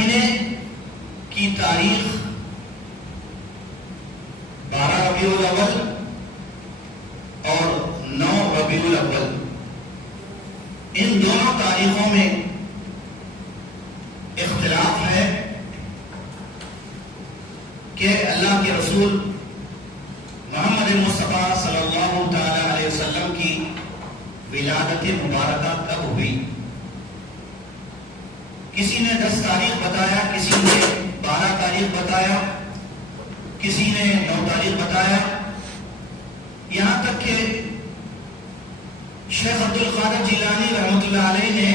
مہینے کی تاریخ 12 ربیع الاول اور 9 ربیع الاول، ان دونوں تاریخوں میں اختلاف ہے کہ اللہ کے رسول محمد مصطفیٰ صلی اللہ تعالی علیہ وسلم کی ولادت مبارکہ کب ہوئی۔ کسی نے 10 تاریخ بتایا، کسی نے 12 تاریخ بتایا، کسی نے 9 تاریخ بتایا، یہاں تک کہ شیخ عبد القادر جیلانی رحمۃ اللہ علیہ نے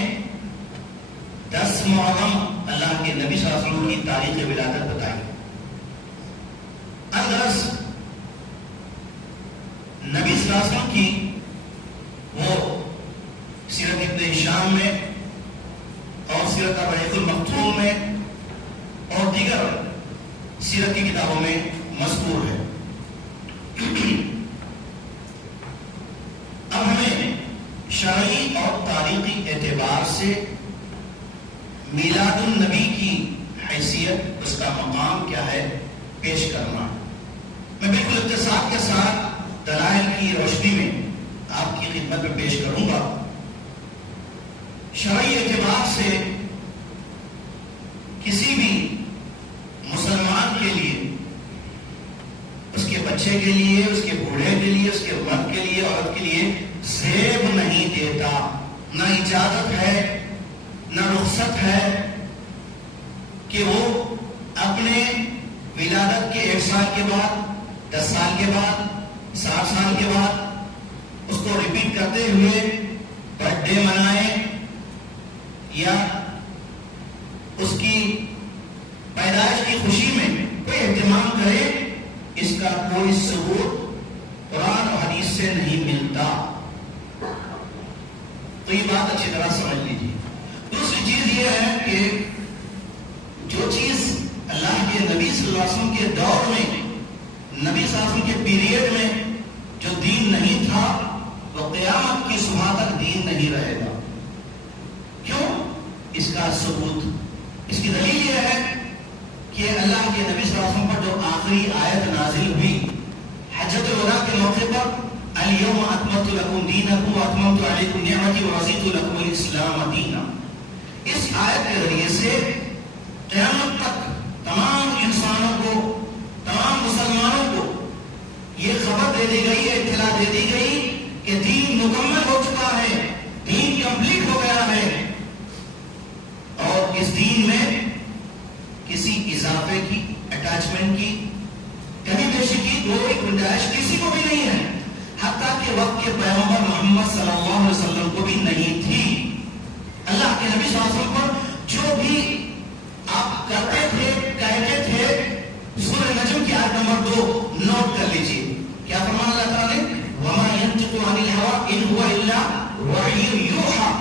10 محرم اللہ کے نبی صلی اللہ علیہ وسلم کی تاریخ ولادت بتائی۔ الغرض نبی صلی اللہ علیہ وسلم کی وہ سیرت ابن ہشام میں اور سیرت الرحیق المختوم میں اور دیگر سیرت کی کتابوں میں مذکور ہے۔ اب ہمیں شرعی اور تاریخی اعتبار سے میلاد النبی کی حیثیت، اس کا مقام کیا ہے، پیش کرنا۔ میں بالکل اختصار کے ساتھ دلائل کی روشنی میں آپ کی خدمت میں پیش کروں گا۔ شرعی اعتبار سے کسی بھی مسلمان کے لیے، اس کے بچے کے لیے، اس کے بوڑھے کے لیے، اس کے مرد کے لیے، عورت کے لیے زیب نہیں دیتا، نہ اجازت ہے نہ رخصت ہے کہ وہ اپنے ولادت کے 1 سال کے بعد، 10 سال کے بعد، 60 سال کے بعد اس کو ریپیٹ کرتے ہوئے برتھ ڈے منائے یا اس کی پیدائش کی خوشی میں کوئی اہتمام کرے، اس کا کوئی ثبوت قرآن اور حدیث سے نہیں ملتا۔ تو یہ بات اچھی طرح سمجھ لیجیے۔ دوسری چیز یہ ہے کہ جو چیز اللہ کے نبی صلی اللہ علیہ وسلم کے دور میں، نبی صلی اللہ علیہ وسلم کے پیریڈ میں جو دین نہیں تھا، وہ قیامت کی صبح تک دین نہیں رہے گا۔ کیوں؟ اس کا ثبوت، اس کی دلیل یہ ہے کہ اللہ کے نبی صلی اللہ علیہ وسلم پر جو آخری آیت نازل ہوئی حجۃ الوداع کے موقع پر، الیوم اکملت لکم دینکم واتممت علیکم نعمتی ورضیت لکم الاسلام دینا، اس آیت کے ذریعے سے قیامت تک تمام انسانوں کو، تمام مسلمانوں کو یہ خبر دے دی گئی ہے، اطلاع دے دی گئی کہ دین مکمل ہو چکا ہے، دین کمپلیٹ ہو گیا ہے، اور اس دین میں کسی اضافے کی، اٹیچمنٹ کی، کمی بیشی کی کوئی گنجائش کسی کو بھی نہیں ہے، حتیٰ کہ وقت کے پیغمبر محمد صلی اللہ علیہ وسلم کو بھی نہیں تھی۔ اللہ کے نبی صلی اللہ علیہ وسلم پر جو بھی آپ کرتے تھے، کہتے تھے، سورہ نجم کی آیت نمبر 2 نوٹ کر لیجیے، کیا فرمایا اللہ تعالیٰ نے؟ وَمَا يَنْطِقُ عَنِ الْهَوَىٰ إِنْ هُوَ إِلَّا وَحْيٌ يُوحَىٰ،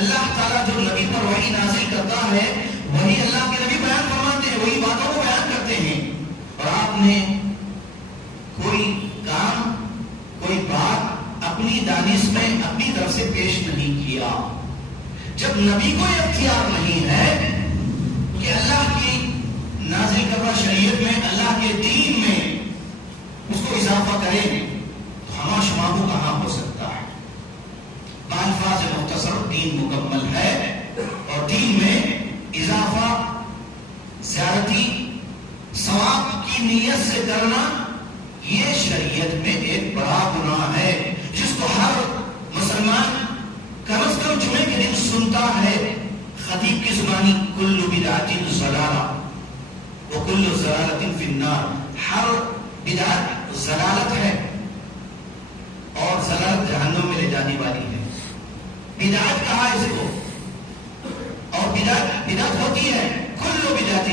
اللہ تعالیٰ جو نبی پر وحی نازل کرتا ہے وہی اللہ کے نبی بیان فرماتے ہیں، وہی باتوں کو بیان کرتے ہیں، اور آپ نے کوئی کام، کوئی بات اپنی دانش میں اپنی طرف سے پیش نہیں کیا۔ جب نبی کو یہ اختیار نہیں ہے کہ اللہ کی نازل کردہ شریعت میں، اللہ کے دین میں اس کو اضافہ کرے، تو ہما شما کو کہاں ہو سکتا ہے؟ بالفاظ مختصر دین مکمل ہے، اور دین میں اضافہ، زیادتی، ثواب کی نیت سے کرنا، یہ شریعت میں ایک بڑا گناہ ہے، جس کو ہر مسلمان کم از کم جمعے کے دن سنتا ہے۔ خطیب کی زبانی کل بدعت ضلالہ وکل ضلالۃ فی النار، ہر بدعت ضلالت ہے اور ضلالت جہنم میں لے جانے والی ہے۔ بدعت کہا اس کو، اور بدعت ہوتی ہے کل بدعت،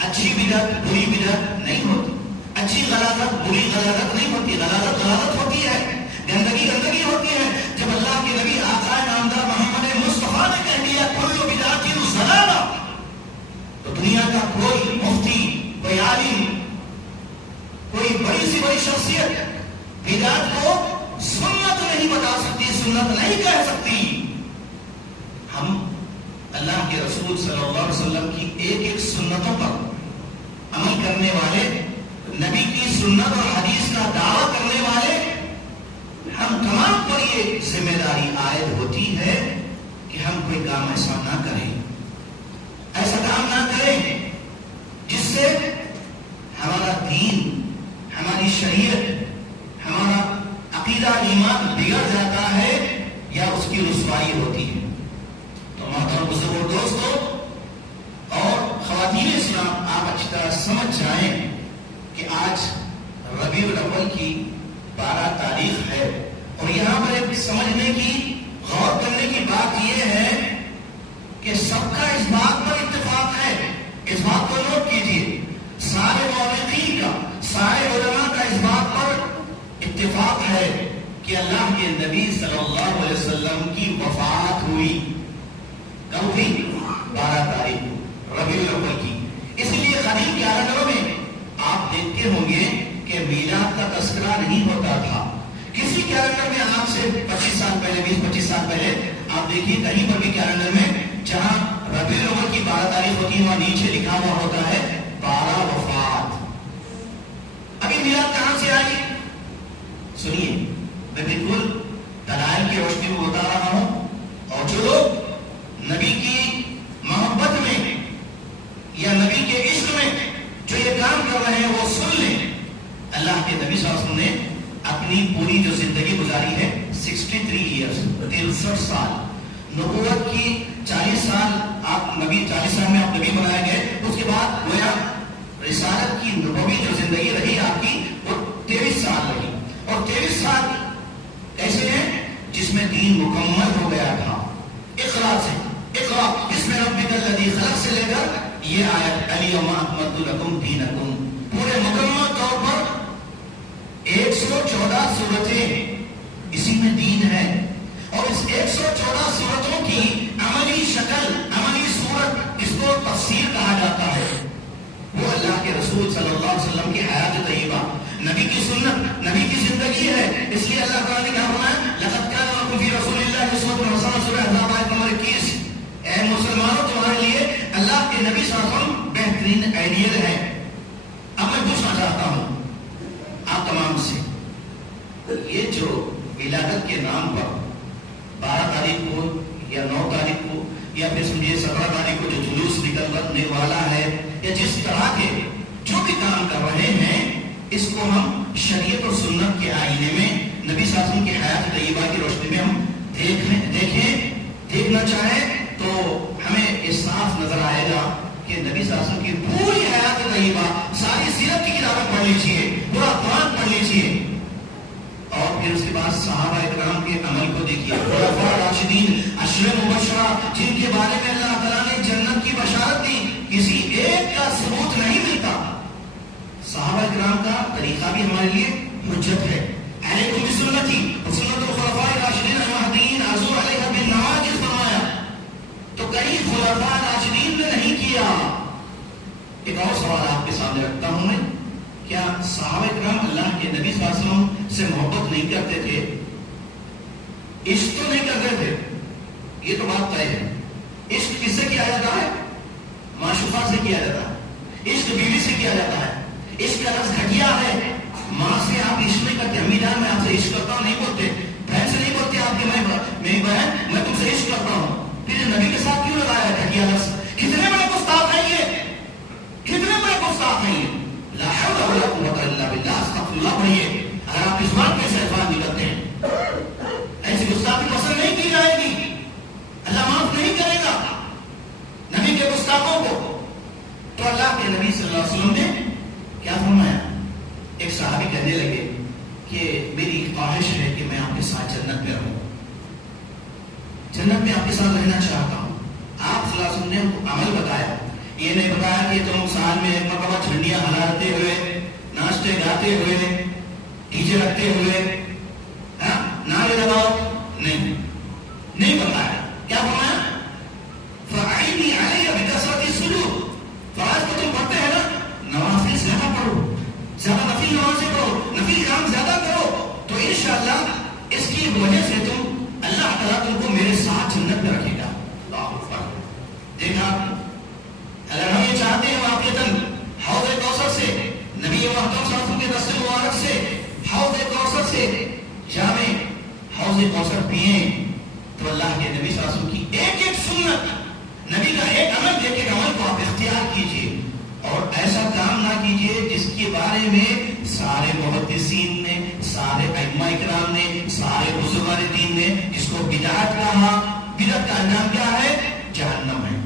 اچھی بدعت بری بدعت نہیں ہوتی، اچھی غلازت بری غلازت نہیں ہوتی، غلازت غلازت ہوتی ہے، گندگی گندگی ہوتی ہے۔ جب اللہ کے نبی آقا نامدار محمد مصطفیٰ نے کہہ دیا کل بدعت ضلالہ، تو دنیا کا کوئی مفتی، کوئی عالم، کوئی بڑی سی بڑی شخصیت بدعت کو سنت نہیں بتا سکتی، سنت نہیں کہہ سکتی۔ ہم اللہ کے رسول صلی اللہ علیہ وسلم کی ایک ایک سنتوں پر عمل کرنے والے، نبی کی سنت اور حدیث کا دعویٰ کرنے والے، ہم تمام پر یہ ذمہ داری عائد ہوتی ہے کہ ہم کوئی کام ایسا نہ کریں، ایسا کام نہ کریں جس سے ہمارا دین، ہماری شریعت، ہمارا عقیدہ ایمان بگڑ جاتا ہے یا اس کی رسوائی ہوتی ہے۔ تو محترم بزرگوں، دوستو اور خواتین اسلام، آپ اچھی طرح سمجھ جائیں کہ آج ربیع الاول کی 12 تاریخ ہے، اور یہاں پر ایک سمجھنے کی، غور کرنے کی بات یہ ہے کہ سب کا اس بات پر اتفاق ہے، اس بات کو نوٹ کیجیے، سارے مورخین کا، سارے علماء کا اس بات پر اتفاق ہے کہ اللہ کے نبی صلی اللہ علیہ وسلم کی وفات ہوئی، کب ہوئی؟ 12 تاریخ ربیع الاول کی۔ اس لیے قدیم کیلنڈروں میں آپ دیکھتے ہوں گے کہ میلاد کا تذکرہ نہیں ہوتا تھا۔ کسی کیلنڈر میں آپ سے 25 سال پہلے، 20-25 سال پہلے آپ دیکھیے کہیں پر بھی کیلنڈر میں جہاں ربیع الاول کی 12 تاریخ ہوتی ہے وہاں نیچے لکھا ہوا ہوتا ہے 12 وفات۔ ابھی میلاد کہاں سے آئی؟ سنیے، میں بالکل دلائل کی روشنی میں بتا رہا ہوں، اور جو لوگ نبی کی محبت میں یا نبی کے عشق میں جو یہ کام کر رہے ہیں وہ سن لیں۔ اللہ کے نبی صلی اللہ علیہ وسلم نے اپنی پوری جو زندگی گزاری ہے 63 ایئرس، 63 سال، نبوت کی 40 سال آپ نبی، 40 سال میں آپ نبی بنائے گئے، اس کے بعد گویا رسالت کی نبوی جو زندگی رہی آپ کی وہ 23 سال رہی، اور 23 سال ایسے ہیں جس میں دین مکمل ہو گیا تھا۔ اقرا سے، اقرا بسم ربک الذی خلق سے لے کر یہ آیت الیوم اکملت لکم دینکم، پورے مکمل طور پر 114 صورتیں اسی میں دین ہے، اور اس 114 صورتوں کی عملی شکل، عملی صورت، اس کو تفسیر کہا جاتا ہے۔ وہ اللہ کے رسول صلی اللہ علیہ وسلم کی حیات طیبہ، نبی کی سنت، نبی کی زندگی ہے۔ اس لیے اللہ تعالیٰ نے کہا فرمایا لقد کان لکم فی رسول اللہ اسوۃ حسنہ، سورہ احزاب آیت نمبر 21۔ اے مسلمانوں، تمہارے لیے اللہ کے نبی صلی اللہ علیہ وسلم بہترین آئیڈیل ہے۔ اب میں پوچھنا چاہتا ہوں آپ تمام سے، یہ جو ولادت کے نام پر 12 تاریخ کو یا 9 تاریخ کو یا پھر سمجھیے 17 تاریخ کو جو جلوس نکلنے والا ہے، یا جس طرح کے جو بھی کام کر رہے ہیں، اس کو ہم شریعت اور سنت کے آئینے میں، نبی صلی اللہ علیہ وسلم کی حیات طیبہ کی روشنی میں ہم دیکھنا چاہیں تو ہمیں احساس نظر آئے گا کہ نبی صلی اللہ علیہ وسلم کی پوری حیات طیبہ، ساری سیرت کی کتابیں پڑھ لیجیے، پورا قرآن پڑھ لیجیے، اور پھر اس کے بعد صحابہ اکرام کے عمل کو دیکھیے، خلفاء راشدین، عشر مبشرہ، جن کے بارے میں اللہ تعالیٰ نے جنت کی بشارت دی، کسی ایک کا ثبوت نہیں ملتا۔ صحابہ اکرام کا طریقہ بھی ہمارے لیے حجت ہے۔ علیکم بسنتی وسنت الخلفاء الراشدین المہدیین عضوا علیہا بالنواجذ فرمایا، تو کہیں خلفاء راشدین نے نہیں کیا۔ ایک اور سوال آپ کے سامنے رکھتا ہوں میں، کیا صحابہ اکرام اللہ کے نبی صلی اللہ علیہ وسلم سے محبت نہیں کرتے تھے؟ عشق تو نہیں کرتے تھے، یہ تو بات طے ہے۔ عشق کس سے کیا جاتا ہے؟ معشوقہ سے کیا جاتا ہے، عشق بیوی سے کیا جاتا ہے۔ عشق کا لفظ گھٹیا ہے، ماں سے آپ عشق نہیں کرتے، امی جان میں آپ سے عشق کرتا ہوں نہیں بولتے، بہن سے نہیں بولتے آپ کی میری بہن میں تم سے عشق کرتا ہوں، پھر نبی کے ساتھ کیوں لگایا ہے گھٹیا لفظ؟ کتنے بڑے گستاخ ہیں یہ، کتنے بڑے گستاخ ہیں یہ۔ لا حول ولا قوت الا باللہ، استغفر اللہ پڑھیے اگر آپ کی زبان میں سے الفاظ نکلتے ہیں۔ ایسی گستاخی پسند نہیں کی جائے گی، اللہ معاف نہیں کرے گا نبی کے گستاخوں کو۔ تو اللہ کے نبی صلی اللہ علیہ وسلم نے کیا فرمایا؟ ایک صحابی کہنے لگے کہ میری خواہش ہے کہ میں آپ کے ساتھ جنت میں رہوں، جنت میں آپ کے ساتھ رہنا چاہتا ہوں۔ آپ صلی اللہ علیہ وسلم نے عمل بتایا، یہ نہیں بتایا کہ تم سال میں ایک مرتبہ جھنڈیاں ہلاتے ہوئے، ناچتے گاتے ہوئے، ڈی جے رکھتے ہوئے نعرے لگاؤ، نہیں بتایا۔ کیا فرمایا؟ فَأَعِنِّي عَلَيَّ بِكَثْرَةِ السُّجُودِ، فرائض کو تم پڑھتے ہیں نا، نوافل زیادہ پڑھو، زیادہ نفل نمازیں پڑھو، نفل کام زیادہ کرو، تو انشاءاللہ اس کی وجہ سے اللہ تعالیٰ تم کو میرے ساتھ جنت میں رکھے گا۔ اللہ اکبر۔ دیکھا اگر ہم یہ چاہتے ہیں واقعتاً حوض کوثر سے نبی محترم صلی اللہ علیہ وسلم کے دست مبارک سے حوض کوثر سے جامع حوض کوثر پئیں تو اللہ کے نبی صلی اللہ علیہ وسلم کی ایک ایک سنت نبی کا ایک عمل دیکھ کے عمل کو آپ اختیار کیجئے اور ایسا کام نہ کیجئے جس کے بارے میں سارے محدثین نے سارے ائمہ اکرام نے سارے بزرگان دین نے اس کو بدعت کہا. بدعت کا انجام کیا ہے؟ جہنم ہے.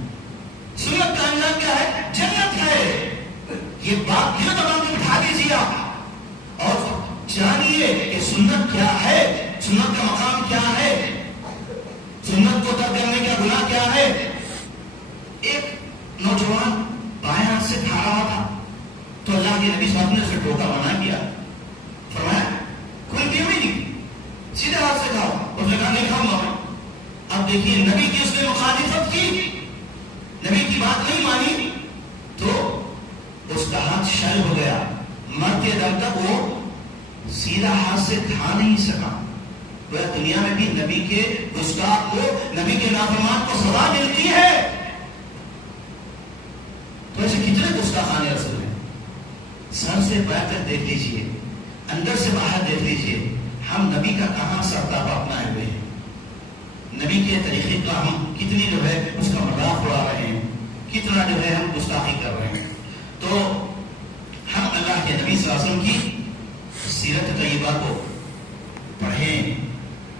سنت کا انجام کیا ہے؟ جنت ہے. یہ بات یہ دماغ میں بٹھا دیجیے آپ اور جانیے کہ سنت کیا ہے, سنت کا مقام کیا ہے, سنت کو ترک کرنے کا گناہ کیا ہے. ایک نوجوان بائیں ہاتھ سے کھا رہا تھا تو اللہ کے نبی صاحب نے اسے ٹوکا منع کیا, فرمایا کوئی دیوی نہیں, سیدھے ہاتھ سے کھاؤ. اس نے کہا نہیں کھاؤں گا. اب دیکھیے نبی کی اس نے مخالفت کی, نبی کی بات نہیں مانی تو اس کا ہاتھ شل ہو گیا. مرتے دم تک وہ سیدھا ہاتھ سے کھا نہیں سکا. وہ دنیا میں بھی نبی کے گستاخ کو, نبی کے نافرمان کو سزا ملتی ہے. تو ایسے کتنے گستاخانے رسول ہیں. سر سے بیٹھ کر دیکھ لیجئے, اندر سے باہر دیکھ لیجئے, ہم نبی کا کہاں سرتابہ اپنائے ہوئے ہیں. نبی کے طریقے کا ہم کتنی جو ہے اس کا مذاق اڑا رہے ہیں, کتنا جو ہے ہم گستاخی کر رہے ہیں. تو ہم اللہ کے نبی صلی اللہ علیہ وسلم کی سیرت طیبہ کو پڑھیں.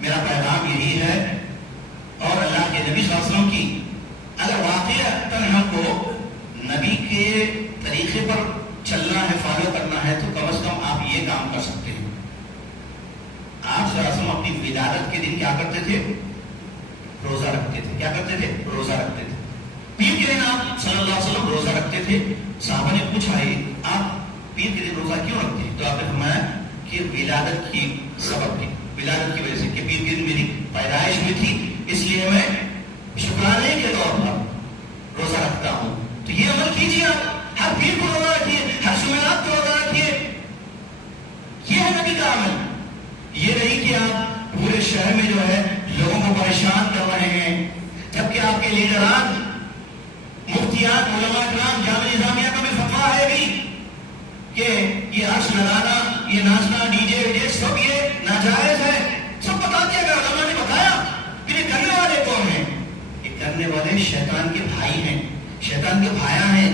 میرا پیغام یہی ہے. اور اللہ کے نبی صلی اللہ علیہ وسلم کی اگر واقعہ ہم کو نبی کے طریقے پر چلنا ہے, فالو کرنا ہے, تو کم از کم آپ یہ کام کر سکتے ہیں. آپ صلی اللہ علیہ وسلم اپنی ولادت کے دن کیا کرتے تھے؟ روزہ رکھتے تھے. کیا کرتے تھے؟ روزہ رکھتے تھے. پیر کے دن آپ صلی اللہ علیہ وسلم روزہ رکھتے تھے. صحابہ نے پوچھا آپ پیر کے دن روزہ کیوں رکھتے ہیں؟ تو آپ نے فرمایا کہ ولادت کی سبب کی, ولادت کی وجہ سے, کہ پیر کے دن میری پیدائش ہوئی تھی, اس لیے میں شکرانے کے طور پر روزہ رکھتا ہوں. تو یہ عمل کیجیے, آپ ہر پیر کو روزہ رکھیے, ہر جمعرات کو روزہ رکھیے. یہ ہے نبی کا عمل. یہ نہیں کہ آپ پورے شہر میں جو ہے لوگوں کو پریشان کر رہے ہیں, جبکہ آپ کے لیڈران, مفتیان, علماء کرام, جامعہ نظامیہ کا بھی فتویٰ ہے بھی کہ یہ عرش لگانا, یہ ناچنا, ڈی جے ویجے سب یہ ناجائز ہے. سب بتا دیا گیا, علماء نے بتایا. پھر یہ کرنے والے کون ہیں؟ یہ کرنے والے شیطان کے بھائی ہیں, شیطان کے بھائیاں ہیں,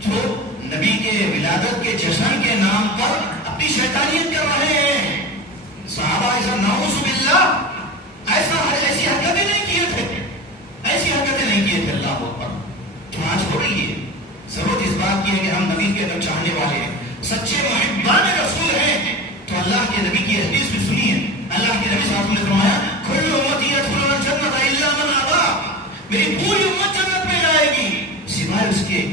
جو نبی کے ولادت کے جشن کے نام پر اپنی شیطانیت کر رہے ہیں. صحابہ ایسا نعوذ باللہ ایسی حرکتیں نہیں کیے تھے, ایسی حرکتیں نہیں کیے تھے. اللہ اکبر. تو آج ہو رہی ہے. ضرورت اس بات کی ہے کہ ہم نبی کے اندر چاہنے والے ہیں, سچے محبان رسول ہیں. تو اللہ کے نبی کی حدیث بھی سنیے. اللہ کے نبی صلی اللہ علیہ وسلم نے فرمایا کل امتی یدخلون الجنۃ الا من ابا, میری پوری امت جنت میں جائے گی سوائے اس کے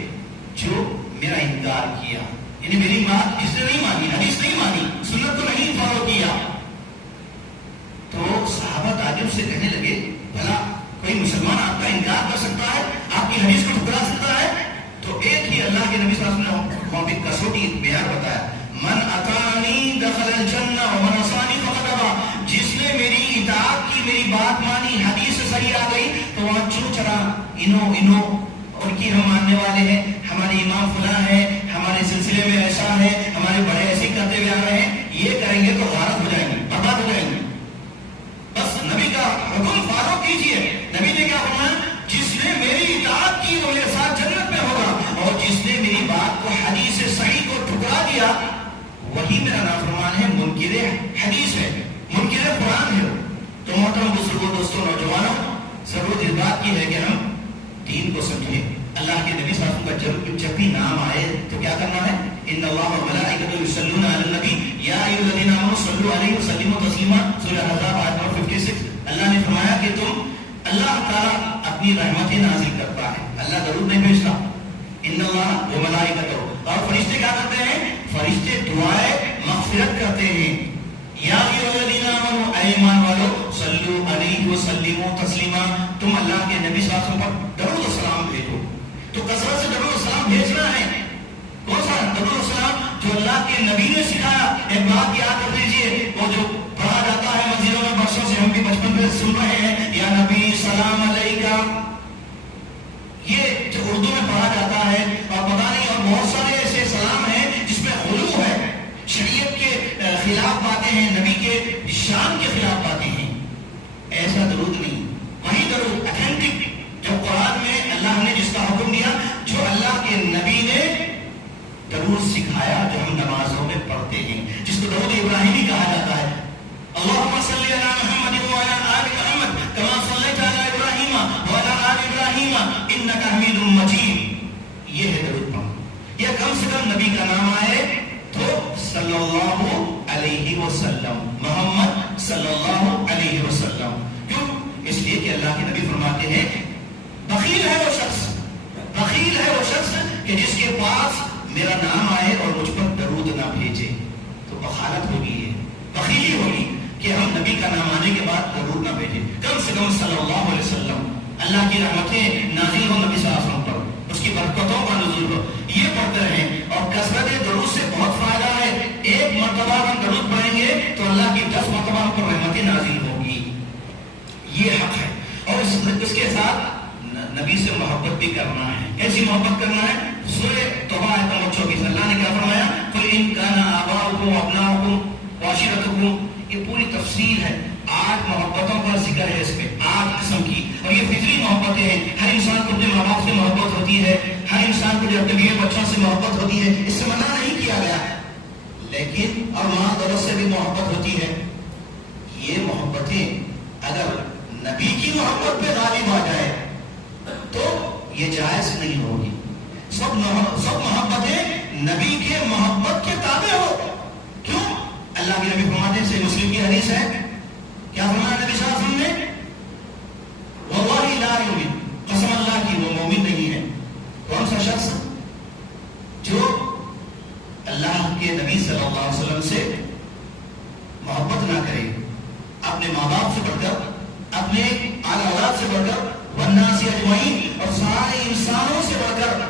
جو میرا انکار کیا. یعنی میری بات اس نے نہیں مانی, حدیث نہیں مانی, سنت کو نہیں فالو کیا. تو صحابہ تعجب سے کہنے لگے بھلا کوئی مسلمان آپ کا انکار کر سکتا ہے, آپ کی حدیث کو ٹھکرا سکتا ہے؟ تو ایک ہی اللہ کے نبی صلی اللہ علیہ وسلم نے کسوٹی بیان بتایا, من اطاعنی دخل الجنہ ومن عصانی فقد ابا. جس نے میری اطاعت کی, میری بات مانی, حدیث سے صحیح آ گئی تو وہاں چوں چرا انو ان کی ہم ماننے والے ہیں, ہمارے امام فلاں ہیں, ہمارے سلسلے میں ایسا ہے, ہمارے بڑے ایسے کرتے ہوئے آ رہے ہیں, یہ کریں گے تو غارت ہو جائیں گے, برباد ہو جائیں گے. بس نبی کا حکم فالو کیجیے. نبی نے کیا فرمایا, جس نے میری اطاعت کی وہ میرے ساتھ جنت میں ہوگا, اور جس نے میری بات کو حدیث صحیح کو ٹھکرا دیا وہی میرا نافرمان ہے, منکر حدیث ہے, منکر قرآن ہے. تو محترم بزرگوں, دوستوں, نوجوانوں, ضرورت اس بات کی ہے کہ ہم دین کو سمجھیں. اللہ کے نبی صلی اللہ علیہ وسلم کا جب بھی نام آئے تو کیا کرنا ہے؟ ان اللہ وملائکتہ یصلون علی النبی یا ایھا الذین آمنوا صلوا علیہ وسلموا تسلیما. سورہ احزاب آیت نمبر 56. اللہ نے فرمایا کہ تم, اللہ تعالیٰ اپنی رحمتیں نازل کرتا ہے, اللہ درود نہیں بھیجتا. ان اللہ وملائکتہ, اور فرشتے کیا کرتے ہیں؟ فرشتے دعائیں مغفرت کرتے ہیں. یا ایھا الذین آمنوا, اے ایمان والو, صلوا علیہ وسلموا تسلیما. تم اللہ کے نبی صلی اللہ علیہ وسلم پر درود و سلام بھیجو. تو کثرت سے درود و سلام بھیجنا ہے. کون سا درود و سلام؟ جو اللہ کے نبی نے سکھایا. ایک بات یاد کر لیجیے, وہ جو پڑھا جاتا ہے مسجدوں میں برسوں سے, ہم بھی بچپن میں سن رہے ہیں, یا نبی سلام علیکہ. یہ جو اردو میں پڑھا جاتا ہے اور پتہ نہیں اور بہت سارے ایسے سلام ہیں جس میں غلو ہے، شریعت کے خلاف باتیں ہیں، نبی کے شان کے خلاف باتیں ہیں. ایسا درود نہیں. وہی درود اتھینٹک جو قرآن میں اللہ نے جس کا حکم دیا، جو اللہ کے نبی نے درود سکھایا، جو ہم نمازوں میں پڑھتے ہیں، جس کو درود ابراہیمی کہا جاتا ہے. اللهم صل على محمد وعلى آل محمد كما صليت على إبراهيم وعلى آل إبراهيم إنك حميد مجيد. یہ ہے درود پڑھنا. یہ کم سے کم نبی کا نام آئے تو صلی اللہ علیہ وسلم، محمد صلی اللہ علیہ وسلم. کیوں؟ اس لیے کہ اللہ کے نبی فرماتے ہیں بخیل ہے وہ شخص، بخیل ہے وہ شخص کہ جس کے پاس میرا نام آئے اور مجھ پر درود نہ بھیجے. تو بخالت ہوگی، ہے بخیلی ہوگی کہ ہم نبی کا نام آنے کے بعد درود نہ بھیجیں. کم سے کم صلی اللہ علیہ وسلم، اللہ کی رحمتیں نازل ہو نبی صلی اللہ علیہ وسلم پر، اس کی برکتوں کا نزول ہو، یہ پڑھتے رہیں. اور کثرت درود سے بہت فائدہ ہے. ایک مرتبہ ہم درود پڑھیں گے تو اللہ کی 10 مرتبہ ہم پر رحمتیں نازل ہوگی. یہ حق ہے. اور اس کے ساتھ نبی سے محبت بھی کرنا ہے. کیسی محبت کرنا ہے؟ سورہ توبہ آیت نمبر 24 اللہ نے کیا فرمایا؟ قل ان کان آباؤکم وابناؤکم وعشیرتکم. یہ پوری تفصیل ہے. 8 محبتوں کا ذکر ہے اس میں، 8 قسم کی. اور یہ فطری محبتیں ہیں. ہر انسان کو اپنے ماں باپ سے محبت ہوتی ہے، ہر انسان کو اپنے بیوی بچوں سے محبت ہوتی ہے، اس سے منع نہیں کیا گیا. لیکن اور ماں دولت سے بھی محبت ہوتی ہے. یہ محبتیں اگر نبی کی محبت پہ غالب آ جائے تو یہ جائز نہیں ہوگی. سب محبتیں نبی کے محبت کے تابع ہو. کیوں؟ اللہ کے نبی فرماتے ہیں، سے مسلم کی حدیث ہے، کیا فرمایا نبی صلی اللہ علیہ وسلم نے؟ واللہ لا یؤمن، قسم اللہ کی وہ مومن نہیں ہے. کون سا شخص جو اللہ کے نبی صلی اللہ علیہ وسلم سے محبت نہ کرے، اپنے ماں باپ سے بڑھ کر، اپنے آل اولاد سے بڑھ کر، والناس اجمعین، اور سارے انسانوں سے بڑھ کر،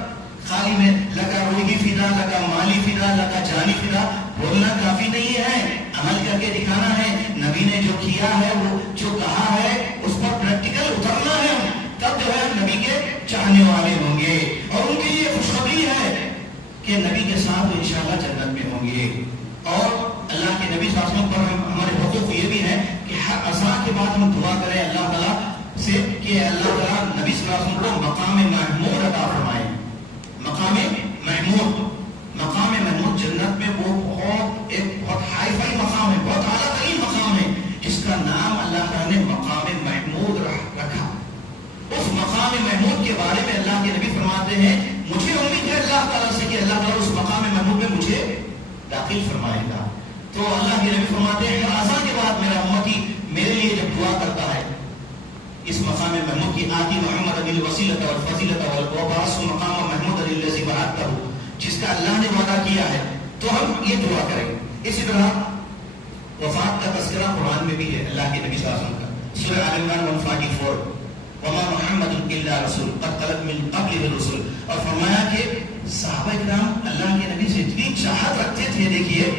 خالی میں لگا روحی فدا، لگا مالی فدا، لگا جانی فدا بولنا کافی نہیں ہے. عمل کر کے دکھانا ہے. نبی نے جو کیا ہے، وہ جو کہا ہے، اس پر پریکٹیکل اترنا ہے. تب جو ہے نبی کے چاہنے والے ہوں گے. اور ان کے لیے خوشخبری ہے کہ نبی کے ساتھ وہ انشاءاللہ جنت میں ہوں گے. اور اللہ کے نبی صلی اللہ علیہ وسلم پر ہمارے حقوق یہ بھی ہے کہ ہر اذان کے بعد ہم دعا کریں اللہ تعالیٰ سے کہ اللہ تعالیٰ نبی صلی اللہ علیہ وسلم کو مقام محمود عطا فرمائے. مقام محمود، مقام محمود جنت میں وہ ایک بہت ہائی فائی مقام ہے، بہت اعلیٰ ترین مقام ہے، جس کا نام اللہ تعالیٰ نے مقام محمود رکھا. اس مقام محمود کے بارے میں اللہ کے نبی فرماتے ہیں مجھے امید ہے اللہ تعالیٰ سے کہ اللہ تعالیٰ اس مقام محمود میں مجھے داخل فرمائے گا. تو اللہ کے نبی فرماتے ہیں ہر اذان کے بعد میرا امتی میرے لیے جب دعا کرتا ہے اس مقام محمود کی، آتی محمد الوسیلۃ والفضیلۃ وبعث مقام محمود الذی وعدتہ، جس کا اللہ نے وعدہ کیا ہے، تو ہم یہ دعا کریں. اسی طرح وفات کا تذکرہ قرآن میں بھی ہے اللہ کے نبی صلی اللہ علیہ وسلم کا. سورہ آل عمران 144 وما محمد الا رسول قد خلت من قبلہ الرسل. اور فرمایا کہ صحابہ کرام اللہ کے نبی سے اتنی چاہت رکھتے تھے. دیکھیے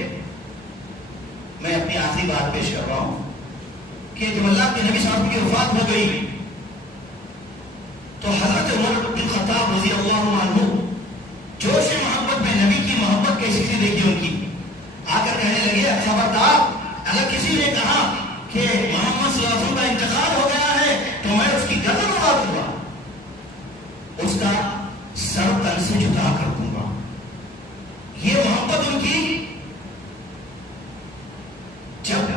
میں اپنی آخری بات پیش کر رہا ہوں کہ جب اللہ کے نبی صلی اللہ علیہ وسلم کی وفات ہو گئی تو حضرت عمر بن خطاب رضی اللہ عنہ جوش محبت میں نبی کی محبت کیسی تھی دیکھیے ان کی، آ کر کہنے لگے خبردار اگر کسی نے کہا کہ محمد صلی اللہ علیہ وسلم کا انتقال ہو گیا ہے تو میں اس کی گردن اڑا دوں گا، اس کا سر تن سے جدا کر دوں گا. یہ محبت ان کی. جب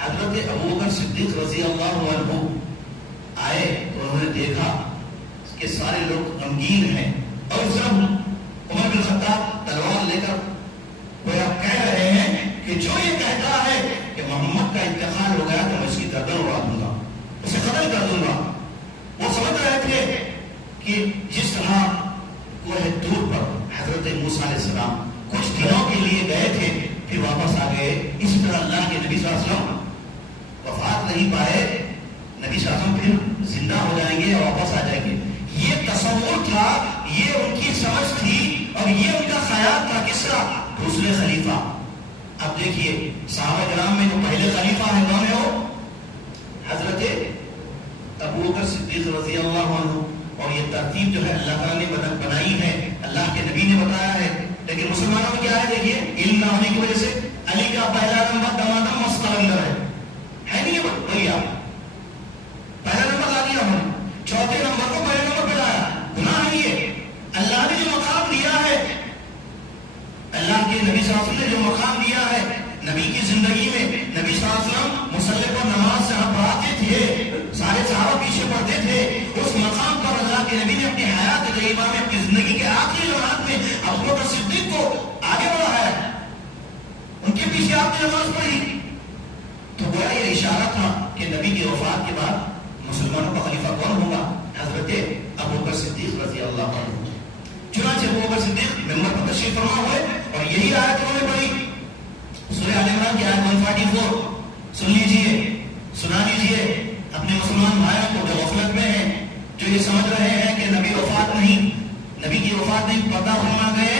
حضرت ابوبکر صدیق رضی اللہ عنہ آئے تو انہوں نے دیکھا کہ سارے لوگ غمگین ہیں اور اس طرح عمر بن خطاب تلوار لے کر گویا کہہ رہے ہیں کہ جو یہ کہتا ہے کہ محمد کا انتقال ہو گیا تو میں اس کی گردن اڑا دوں گا، اسے قتل کر دوں گا. وہ سمجھ رہے تھے کہ جس طرح کوہ طور پر حضرت موسیٰ علیہ السلام کچھ دنوں کے لیے گئے تھے پھر واپس آ گئے، اسی طرح اللہ کے نبی صلی اللہ علیہ وسلم وفات نہیں پائے، نبی صلی اللہ علیہ وسلم پھر زندہ ہو جائیں گے اور واپس آ جائیں گے. یہ تصور تھا، یہ ان کی سمجھ تھی اور یہ ان کا خیال تھا. کس کا؟ دوسرے خلیفہ. اب دیکھیے صحابہ کرام میں جو پہلے خلیفہ ہیں کون ہے؟ وہ حضرت ابوبکر صدیق رضی اللہ عنہ. اور یہ ترتیب ترتیب جو ہے اللہ تعالیٰ نے بنائی ہے، اللہ کے نبی نے بتایا ہے. لیکن مسلمانوں میں کیا ہے؟ دیکھیے علم نہ ہونے کی وجہ سے علی کا پہلا نمبر دمادم مست قلندر ہے نہیں یہ وہی آپ پہلا نمبر لا دیا ہم نے، چوتھے نمبر کو پہلے نمبر پہ لایا. گناہ ہے یہ. اللہ نے جو مقام دیا ہے، اللہ کے نبی صلی اللہ علیہ وسلم نے جو مقام دیا ہے نبی کی زندگی میں، نبی صلی اللہ علیہ وسلم مصلی پر نماز جہاں پڑھاتے تھے، سارے صحابہ پیچھے پڑھتے تھے، اس مقام پر اللہ کے نبی نے اپنی حیات طیبہ میں، اپنی زندگی کے آخری لمحات میں ابوبکر صدیق کو آگے بڑھایا، ان کے پیچھے آپ نے نماز پڑھی. تو گویا یہ اشارہ تھا کہ نبی کی وفات کے بعد مسلمانوں کا خلیفہ کون ہوگا؟ حضرت ابوبکر صدیق رضی اللہ عنہ. چنانچہ ابوبکر صدیق ممبر پر تشریف فرما ہوئے اور یہی آیت انہوں نے پڑھی، سورہ آل عمران کی آیت 144. سن لیجئے، سنا دیجئے اپنے مسلمان بھائیوں کو جو غفلت میں ہیں، جو یہ سمجھ رہے ہیں کہ نبی وفات نہیں، نبی کی وفات نہیں، پردہ فرما گئے.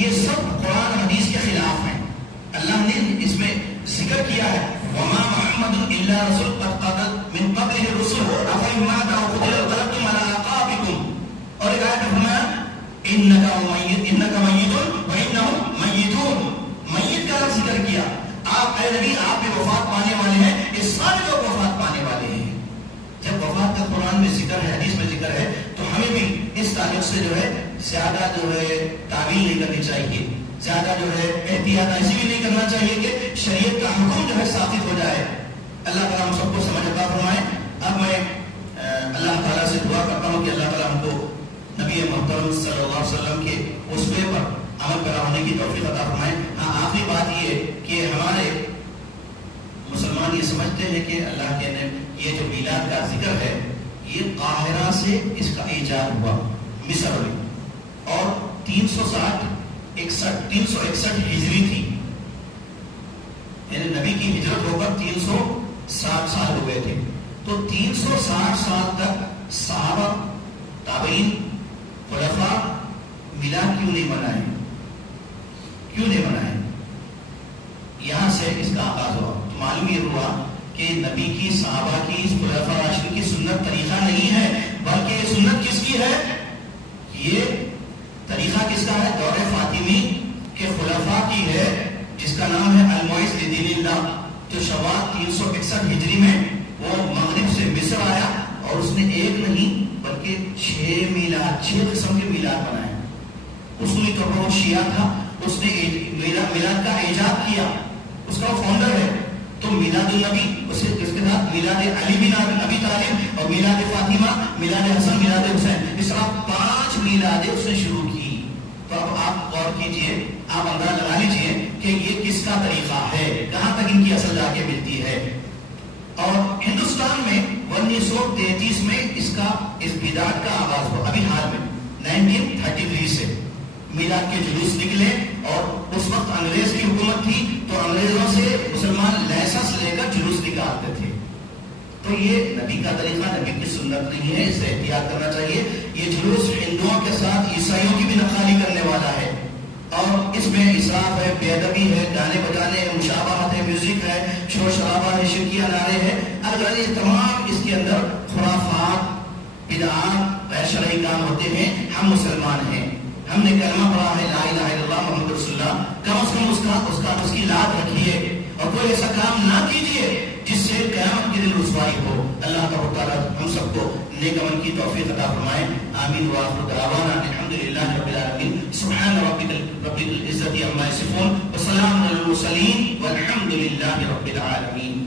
یہ سب قرآن حدیث کے خلاف ہیں. اللہ نے اس میں ذکر کیا ہے وَمَا مُحَمَّدٌ إِلَّا رَسُولٌ قَدْ خَلَتْ مِن قَبْلِهِ الرُّسُلُ أَفَإِن مَاتَ أَوْ قُتِلَ انقلبتم عَلَىٰ أَعْقَابِكُمْ. اور ایک آیت میں فرمایا إِنَّكَ مَيِّتٌ وَإِنَّهُم مَيِّتُونَ. میت کا لفظ ذکر کیا. آپ اے نبی آپ بھی وفات پانے والے ہیں، یہ سارے لوگ وفات پانے والے ہیں. جب وفات کا قرآن میں ذکر ہے، حدیث میں ذکر ہے، تو ہمیں بھی اس تعلق سے جو ہے زیادہ جو ہے تعویل نہیں کرنی چاہیے، زیادہ جو ہے احتیاط ایسی بھی نہیں کرنا چاہیے کہ شریعت کا حکم جو ہے ثابت ہو جائے. اللہ تعالیٰ ہم سب کو سمجھ عطا فرمائے. اب میں اللہ تعالیٰ سے دعا کرتا ہوں کہ اللہ تعالیٰ ہم کو نبی محترم صلی اللہ علیہ وسلم کے اسوے پر عمل پیرا ہونے کی توفیق عطا فرمائے. ہاں آخری بات یہ کہ ہمارے مسلمان یہ سمجھتے ہیں کہ اللہ کے نے یہ جو میلاد کا ذکر ہے یہ قاہرہ سے اس کا ایجاد ہوا، مصر میں، اور 361 ہجری تھی، یعنی نبی کی ہجرت ہو کر 360 سال ہو گئے تھے. تو 360 سال تک صحابہ، تابعین، خلفاء میلاد کیوں نہیں منائے؟ کیوں نہیں منائے؟ یہاں سے اس کا آغاز ہوا. تو معلوم یہ ہوا کہ نبی کی، صحابہ کی، خلفاء راشدین کی سنت طریقہ نہیں ہے، بلکہ یہ سنت کس کی ہے؟ یہ طریقہ کس کا ہے؟ دور فاطمی کے خلفاء کی ہے، جس کا نام ہے المعز لدین اللہ. جو شوال 361 ہجری میں وہ مغرب سے مصر آیا اور اس نے ایک نہیں بلکہ 6 قسم کے میلاد بنائے. اصولی طور پر وہ شیعہ تھا، اس نے میلاد کا ایجاد کیا، اس کا وہ فاؤنڈر ہے. تو میلاد النبی، اس کے ساتھ میلاد علی بن ابی طالب، اور میلاد فاطمہ، میلاد حسن، میلاد حسین، اس طرح 5 میلادیں اس نے شروع کی. تو اب آپ غور کیجئے، آپ اندازہ لگا لیجئے کہ یہ کس کا طریقہ ہے، کہاں تک ان کی اصل جا کے ملتی ہے. اور ہندوستان میں 1933 میں اس بدعت کا آغاز ہوا. ابھی حال میں 1933 سے میلاد کے جلوس نکلے، اور اس وقت انگریز کی حکومت تھی تو انگریزوں سے مسلمان لائسنس لے کر جلوس نکالتے تھے. تو یہ نبی کا طریقہ، نبی کی سنت نہیں ہے، اس سے احتیاط کرنا چاہیے. یہ جلوس ہندوؤں کے ساتھ عیسائیوں کی بھی نقالی کرنے والا ہے، اور اس میں اسراف ہے، بے ادبی ہے، گانے بجانے ہیں، مشابہت ہے، میوزک ہے، شور شرابہ ہے، شرکیہ نعرے ہیں، اگر یہ تمام اس کے اندر خرافات، بدعات، غیر شرعی کام ہوتے ہیں. ہم مسلمان ہیں، ہم نے کلمہ پڑھا ہے لا الہ الا اللہ محمد رسول اللہ، کم از کم اس کی لاد رکھیے اور کوئی ایسا کام نہ کیجیے جس سے قیامت کے دن رسوائی ہو. اللہ تعالیٰ ہم سب کو نیک عمل کی توفیق عطا فرمائے. آمین وآخر دعوانا الحمدللہ رب العالمین. سبحان ربک رب العزة عما یصفون وسلام علی المرسلین والحمدللہ رب العالمین.